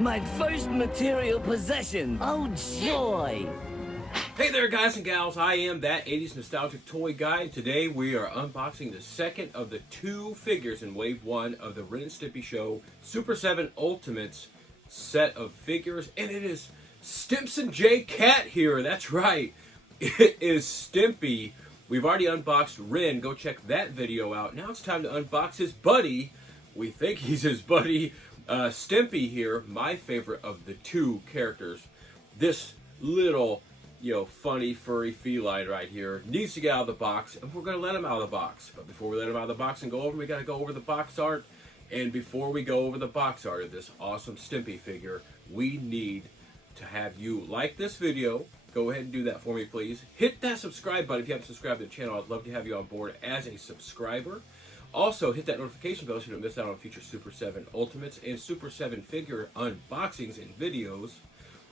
My first material possession. Oh, joy. Hey there, guys and gals. I am that 80s nostalgic toy guy. Today we are unboxing the second of the two figures in Wave 1 of the Ren and Stimpy Show Super 7 Ultimates set of figures. And it is Stimpson J. Cat here. That's right. It is Stimpy. We've already unboxed Ren. Go check that video out. Now it's time to unbox his buddy. We think he's his buddy. Stimpy here, my favorite of the two characters. This little, funny, furry feline right here needs to get out of the box, and we're going to let him out of the box. But before we let him out of the box and go over, we got to go over the box art. And before we go over the box art of this awesome Stimpy figure, we need to have you like this video. Go ahead and do that for me, please. Hit that subscribe button if you haven't subscribed to the channel. I'd love to have you on board as a subscriber. Also, hit that notification bell so you don't miss out on future Super 7 Ultimates and Super 7 figure unboxings and videos.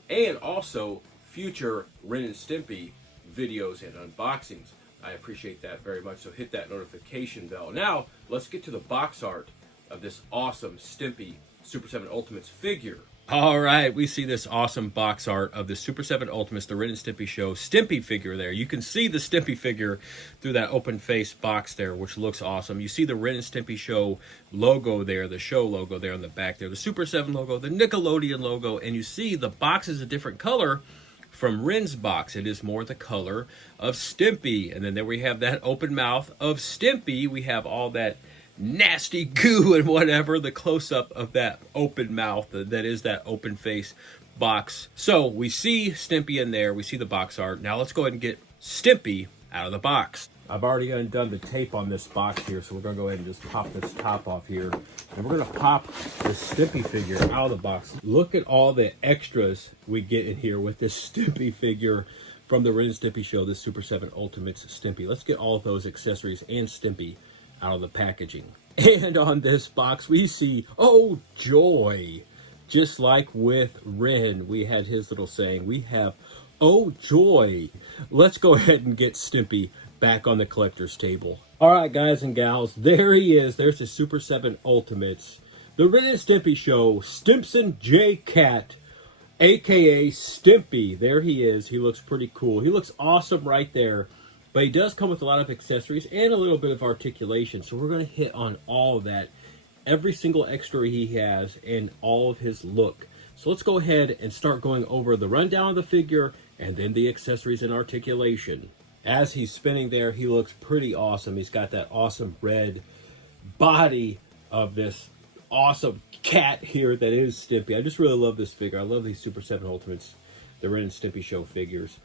And also, future Ren and Stimpy videos and unboxings. I appreciate that very much, so hit that notification bell. Now, let's get to the box art of this awesome Stimpy Super 7 Ultimates figure. All right, we see this awesome box art of the Super 7 Ultimates, the Ren and Stimpy Show Stimpy figure there. You can see the Stimpy figure through that open face box there, which looks awesome. You see the Ren and Stimpy Show logo there, the show logo there on the back there, the Super 7 logo, the Nickelodeon logo, and you see the box is a different color from Ren's box. It is more the color of Stimpy. And then there we have that open mouth of Stimpy. We have all that nasty goo and whatever, the close-up of that open mouth, that is that open face box. So we see Stimpy in there, we see the box art. Now let's go ahead and get Stimpy out of the box. I've already undone the tape on this box here, so we're going to go ahead and just pop this top off here. And we're going to pop the Stimpy figure out of the box. Look at all the extras we get in here with this Stimpy figure from the Ren and Stimpy Show, the Super 7 Ultimates Stimpy. Let's get all of those accessories and Stimpy out of the packaging. And on this box we see, oh joy, just like with Ren, we had his little saying, we have oh joy. Let's go ahead and get Stimpy back on the collector's table. All right, guys and gals, there he is. There's the Super 7 Ultimates, the Ren and Stimpy Show, Stimpson J. Cat, aka Stimpy. There he is. He looks pretty cool. He looks awesome right there. But he does come with a lot of accessories and a little bit of articulation. So we're going to hit on all of that, every single extra he has, and all of his look. So let's go ahead and start going over the rundown of the figure and then the accessories and articulation. As he's spinning there, he looks pretty awesome. He's got that awesome red body of this awesome cat here that is Stimpy. I just really love this figure. I love these Super 7 Ultimates, the Ren and Stimpy Show figures.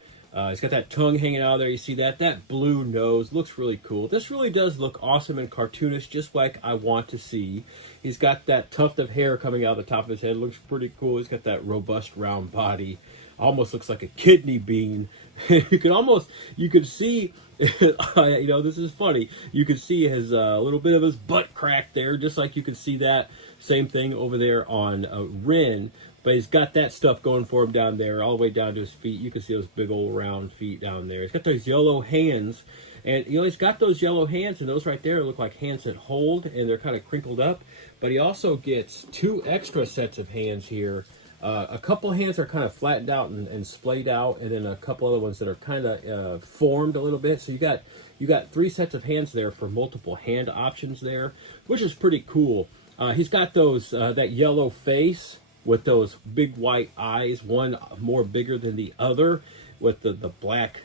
He's got that tongue hanging out of there. You see that? That blue nose looks really cool. This really does look awesome and cartoonish, just like I want to see. He's got that tuft of hair coming out of the top of his head. Looks pretty cool. He's got that robust round body. Almost looks like a kidney bean. you could see, this is funny. You could see his little bit of his butt crack there, just like you could see that same thing over there on Ren. But he's got that stuff going for him down there, all the way down to his feet. You can see those big old round feet down there. He's got those yellow hands. And, he's got those yellow hands, and those right there look like hands that hold, and they're kind of crinkled up. But he also gets two extra sets of hands here. A couple hands are kind of flattened out and splayed out, and then a couple other ones that are kind of formed a little bit. So you got three sets of hands there for multiple hand options there, which is pretty cool. He's got those that yellow face with those big white eyes, one more bigger than the other, with the black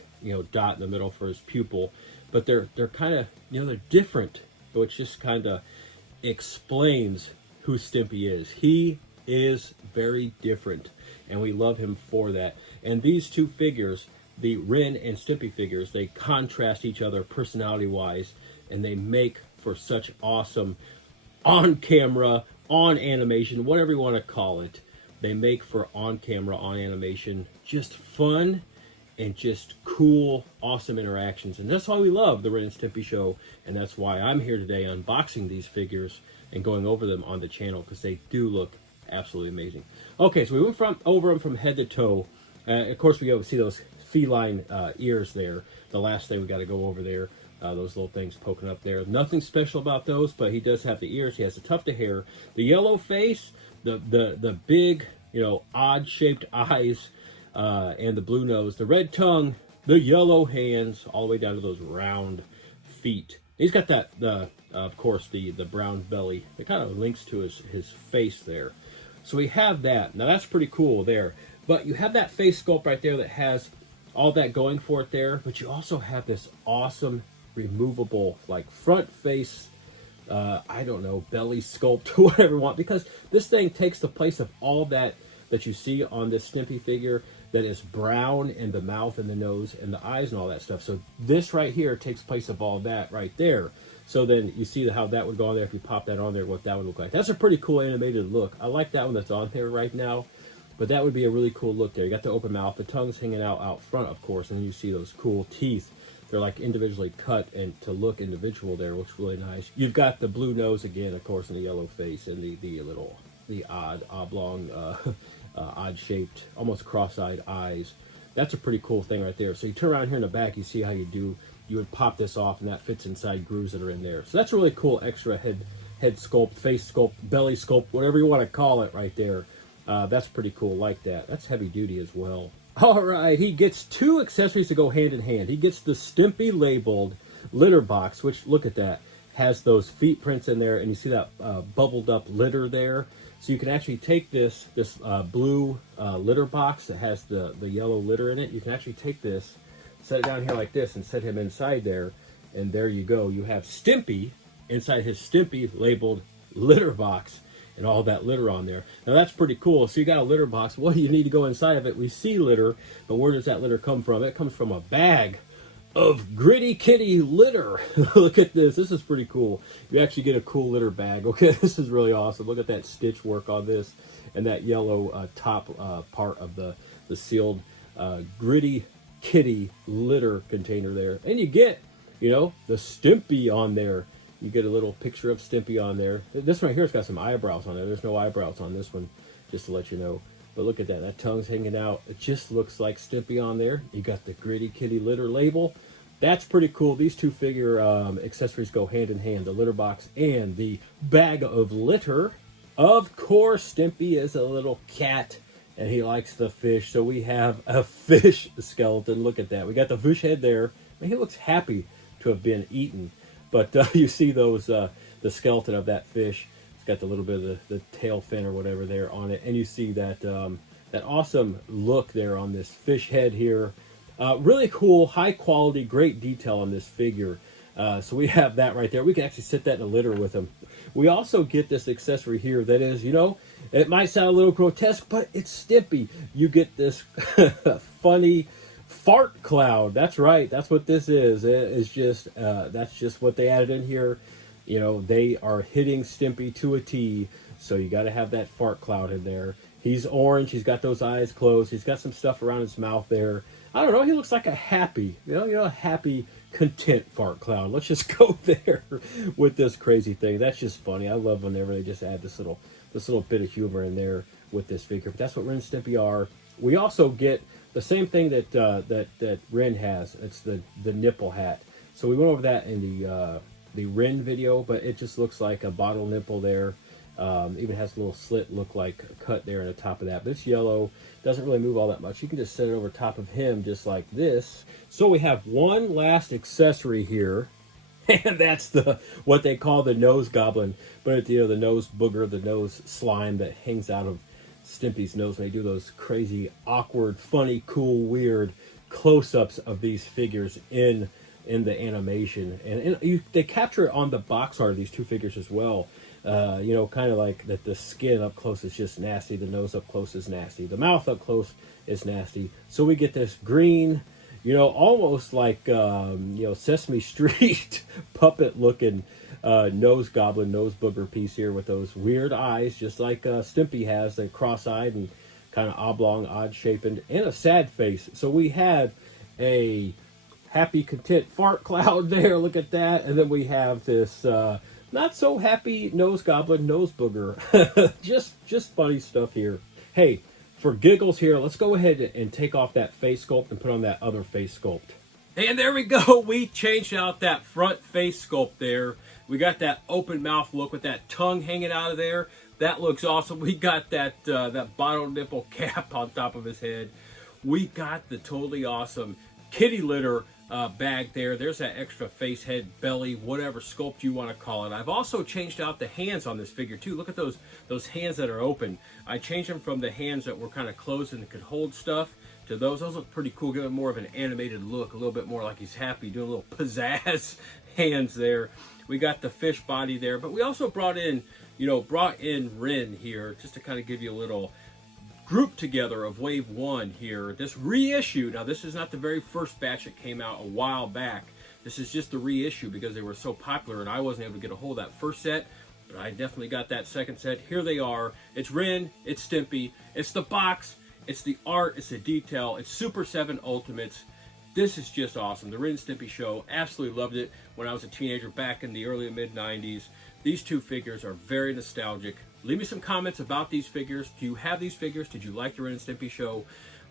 dot in the middle for his pupil. But they're kind of they're different, which just kind of explains who Stimpy is. He is very different, and we love him for that. And these two figures, the Ren and Stimpy figures, they contrast each other personality wise, and they make for such awesome on camera, on animation, whatever you want to call it. They make for on camera, on animation, just fun and just cool, awesome interactions. And that's why we love the Ren and Stimpy Show, and that's why I'm here today unboxing these figures and going over them on the channel, because they do look absolutely amazing. Okay, so we went over them from head to toe. Of course, we see those feline ears there. The last thing we got to go over there. Those little things poking up there. Nothing special about those, but he does have the ears. He has the tuft of hair. The yellow face, the big you know, odd-shaped eyes and the blue nose, the red tongue, the yellow hands, all the way down to those round feet. He's got that, of course, the brown belly. It kind of links to his face there. So we have that. Now that's pretty cool there. But you have that face sculpt right there that has all that going for it there. But you also have this awesome removable, like, front face, I don't know, belly sculpt or whatever you want. Because this thing takes the place of all that you see on this Stimpy figure that is brown in the mouth and the nose and the eyes and all that stuff. So this right here takes place of all that right there. So then you see how that would go on there if you pop that on there, what that would look like. That's a pretty cool animated look. I like that one that's on there right now. But that would be a really cool look there. You got the open mouth, the tongue's hanging out front, of course, and you see those cool teeth. They're like individually cut and to look individual there, looks really nice. You've got the blue nose again, of course, and the yellow face and the odd oblong, odd-shaped, almost cross-eyed eyes. That's a pretty cool thing right there. So you turn around here in the back, you see how you would pop this off, and that fits inside grooves that are in there. So that's a really cool extra head sculpt, face sculpt, belly sculpt, whatever you want to call it right there. That's pretty cool, like that. That's heavy duty as well. All right, he gets two accessories to go hand in hand. He gets the Stimpy labeled litter box, which, look at that, has those feet prints in there, and you see that bubbled up litter there. So you can actually take this blue litter box that has the yellow litter in it. You can actually take this, set it down here like this, and set him inside there. And there you go. You have Stimpy inside his Stimpy labeled litter box and all that litter on there. Now that's pretty cool. So you got a litter box. What do you need to go inside of it? We see litter, but where does that litter come from? It comes from a bag of Gritty Kitty litter. Look at this. This is pretty cool. You actually get a cool litter bag. Okay, this is really awesome. Look at that stitch work on this and that yellow top part of the sealed Gritty Kitty litter container there. And you get, you know, the Stimpy on there. You get a little picture of Stimpy on there. This one right here has got some eyebrows on there. There's no eyebrows on this one, just to let you know. But look at that. That tongue's hanging out. It just looks like Stimpy on there. You got the Gritty Kitty litter label. That's pretty cool. These two figure accessories go hand in hand. The litter box and the bag of litter. Of course, Stimpy is a little cat, and he likes the fish. So we have a fish skeleton. Look at that. We got the fish head there. Man, he looks happy to have been eaten. But you see those the skeleton of that fish. It's got the little bit of the tail fin or whatever there on it, and you see that that awesome look there on this fish head here. Really cool, high quality, great detail on this figure. So we have that right there. We can actually sit that in a litter with him. We also get this accessory here that is, you know, it might sound a little grotesque, but it's Stimpy. You get this funny fart cloud. That's right. That's what this is. It is just that's just what they added in here. You know, they are hitting Stimpy to a T. So you got to have that fart cloud in there. He's orange. He's got those eyes closed. He's got some stuff around his mouth there. I don't know. He looks like a happy, a happy, content fart cloud. Let's just go there with this crazy thing. That's just funny. I love whenever they just add this little bit of humor in there with this figure. But that's what Ren and Stimpy are. We also get the same thing that Ren has. It's the nipple hat. So we went over that in the Ren video, but it just looks like a bottle nipple there. Even has a little slit look like a cut there on the top of that. But it's yellow. Doesn't really move all that much. You can just set it over top of him just like this. So we have one last accessory here. And that's what they call the nose goblin. But it's, the nose booger, the nose slime that hangs out of Stimpy's nose when they do those crazy, awkward, funny, cool, weird close-ups of these figures in the animation. And they capture it on the box art of these two figures as well. Kind of like that the skin up close is just nasty. The nose up close is nasty. The mouth up close is nasty. So we get this green, almost like, Sesame Street puppet-looking nose goblin, nose booger piece here with those weird eyes, just like Stimpy has, the cross-eyed and kind of oblong, odd-shaped, and a sad face. So we had a happy, content fart cloud there. Look at that. And then we have this not so happy nose goblin, nose booger. just funny stuff here. Hey, for giggles here, let's go ahead and take off that face sculpt and put on that other face sculpt. And there we go. We changed out that front face sculpt there. We got that open mouth look with that tongue hanging out of there. That looks awesome. We got that that bottle nipple cap on top of his head. We got the totally awesome kitty litter bag there. There's that extra face, head, belly, whatever sculpt you want to call it. I've also changed out the hands on this figure too. Look at those hands that are open. I changed them from the hands that were kind of closed and could hold stuff to those. Those look pretty cool. Give it more of an animated look, a little bit more like he's happy, doing a little pizzazz hands there. We got the fish body there, but we also brought in Rin here just to kind of give you a little group together of Wave 1 here. This reissue, now this is not the very first batch that came out a while back. This is just the reissue because they were so popular and I wasn't able to get a hold of that first set, but I definitely got that second set. Here they are. It's Rin, it's Stimpy, it's the box, it's the art, it's the detail, it's Super 7 Ultimates. This is just awesome. The Rin and Stimpy show, absolutely loved it when I was a teenager back in the early and mid 90s. These two figures are very nostalgic. Leave me some comments about these figures. Do you have these figures? Did you like the Rin and Stimpy show?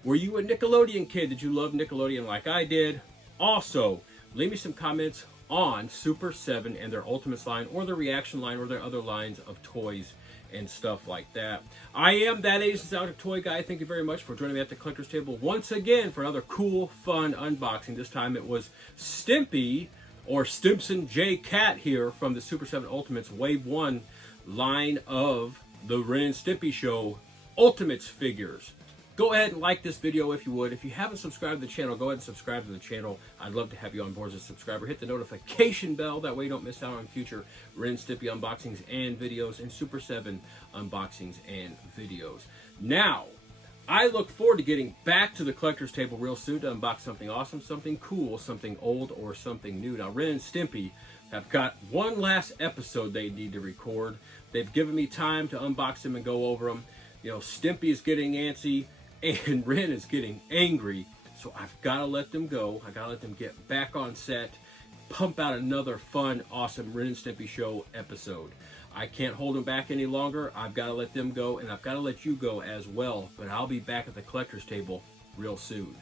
Were you a Nickelodeon kid? Did you love Nickelodeon like I did? Also, leave me some comments on Super 7 and their Ultimates line or their Reaction line or their other lines of toys and stuff like that. I am that 80s Nostalgic Toy Guy. Thank you very much for joining me at the collector's table once again for another cool, fun unboxing. This time it was Stimpy, or Stimpson J. Cat here from the Super 7 Ultimates Wave 1 line of the Rin and Stimpy Show Ultimates figures. Go ahead and like this video if you would. If you haven't subscribed to the channel, go ahead and subscribe to the channel. I'd love to have you on board as a subscriber. Hit the notification bell. That way you don't miss out on future Rin and Stimpy unboxings and videos and Super 7 unboxings and videos. Now, I look forward to getting back to the collector's table real soon to unbox something awesome, something cool, something old, or something new. Now, Rin and Stimpy have got one last episode they need to record. They've given me time to unbox them and go over them. You know, Stimpy is getting antsy and Rin is getting angry, so I've got to let them go. I got to let them get back on set, pump out another fun, awesome Rin and Stimpy show episode. I can't hold them back any longer. I've got to let them go, and I've got to let you go as well, but I'll be back at the collector's table real soon.